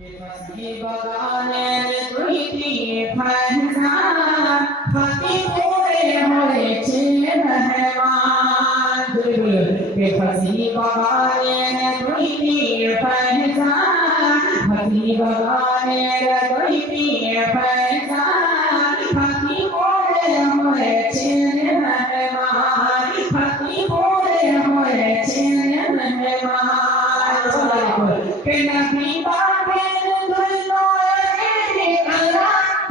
फसी बगाনের দুইটি ফরমান ফতি করে হয়েছে মেহমান কে ফসি বগানের দুইটি ফরমান ফসি বগানের দুইটি ফরমান ফতি করে হয়েছে মেহমান ফতি করে হয়েছে মেহমান কে নবী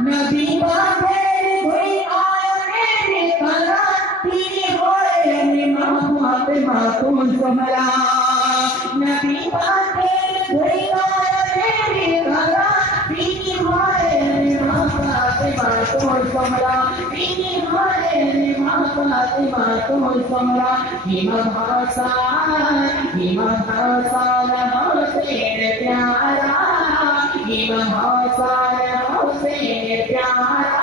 नबी बातें कोई आए निकला तेरी होए मां फातिमा तुम समरा नबी बातें कोई आए निकला तेरी होए मां फातिमा तुम समरा तेरी होए मां फातिमा तुम समरा इमाम हसन तेरे प्यारा इमाम हसन प्यारा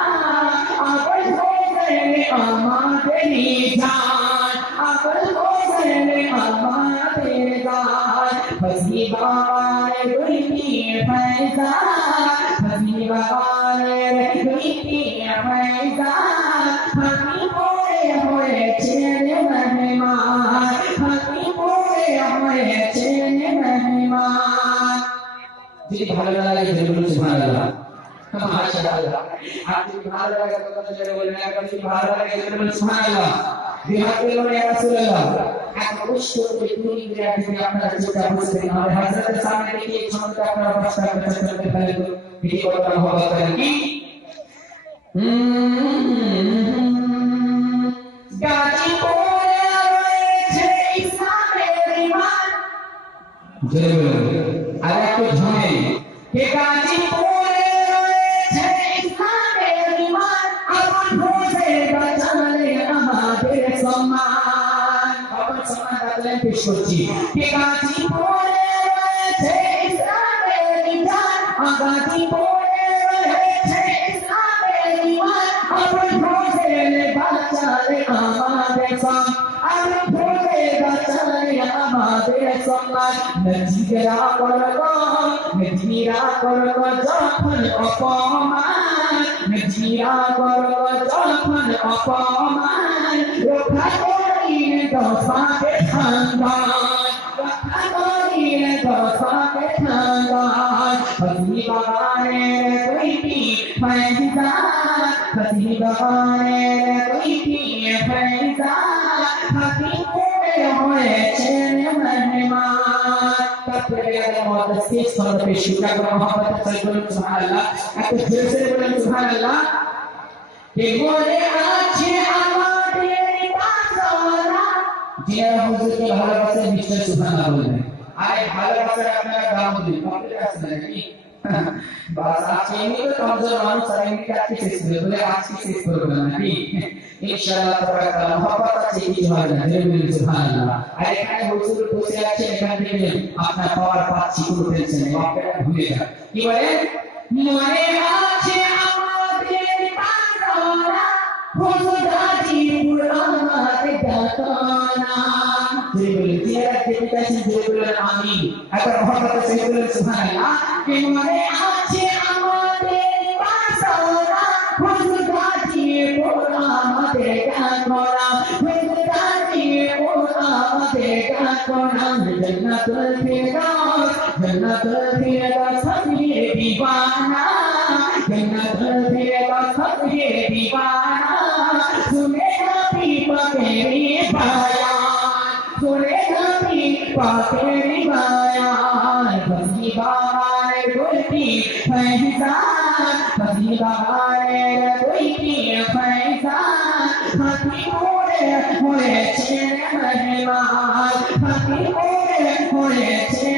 अकल हुसैन हमारे जान अकल हुसैन हमारे जान फसी बाबाए दुईटी फैजान फसी बाबाए दुईटी फैजान फसी मोरे होए चेने मेहमान फसी मोरे होए चेने मेहमान जी भालो लगे जरूर सुभान माशाअल्लाह आपकी भालो लगे तो कल जरूर बोलना कभी भालो लगे जरूर सुभान अल्लाह बिहार में या रसूल अल्लाह आप खुश हो के पूरी दुनिया में अपना चिंता पूछते हैं और हजरत सामने देखिए क्षमता अपना बख्शा करते पहले तो विधि को करना होगा करें कि गाजीपुर रहे इस्लामेर ईमान जरूर अरे तो झमे के गाजीपुर पेश করছি কে গাজীপুরে রয়েছে ইসলামের বিধান গাজীপুরে রয়েছে ইসলামের বিধান আপন হোসেন বাঁচালে আমাদের সং আপন হোসেন বাঁচালে আমাদের সম্মান নজিরা করব যখন অপমান নজিরা করব যখন অপমান রক্ষা করিলে দশাকে খানদান রক্ষা করিলে দশাকে খানদান ফসি বাগানের দুইটি ফয়জান ফসি বাগানের দুইটি ফয়জান ফসি করে হয়েছে মেহমান তারপরে আমাদের শেষ খন্ড পেশ করা মোহাম্মদ সাল্লাল্লাহু সুবহানাল্লাহ এত জোরে জোরে বলেন সুবহানাল্লাহ কে মনে আছে আমাদের जिया हुजूर के ভালোবাসা নিশ্চয় সুবহানাল্লাহ বলবেন আরে ভালোবাসা আপনারা গাম দিন কমপ্লিট আছে নাকি বাস আজকে এমনি তো কমজোর মানুষ আর এমনি কাছে শেষ করে বলে আজকে শেষ করব না নাকি ইনশাআল্লাহ তাবারাকাল্লাহ মহব্বত আছে কি হয় না বলবেন সুবহানাল্লাহ আর এখানে হুজুর বসে আছে এখান থেকে আপনার পাওয়ার পাচ্ছি কোনো টেনশন নেই আপনারা ভুলে যান কি বলেন মনে আছে আমাদের পাগলা হুজুর গাজীপুর আমাদের দাতানা যেগুলো জিয়ারত করতে আসেন যেগুলো আমি একবার মহব্বতে সেই বলেন সুবহানাল্লাহ কে মনে আছে আমাদের পাগলা হুজুর গাজীপুর আমাদের দাতানা হুজুর গাজীপুর আমাদের দাতানা জান্নাতুল ফিরদাউস সবিয়ে दीवाना जन्नতুল ফিরদাউস সবিয়ে दीवाना सुने नबी पकेरी बयान सुने नबी पकेरी बयान फसी बागाने दुईटी फैजान फसी बागाने दुईटी फैजान फसी मोरे হয়েছে মেহমান ফতি মোরে হয়েছে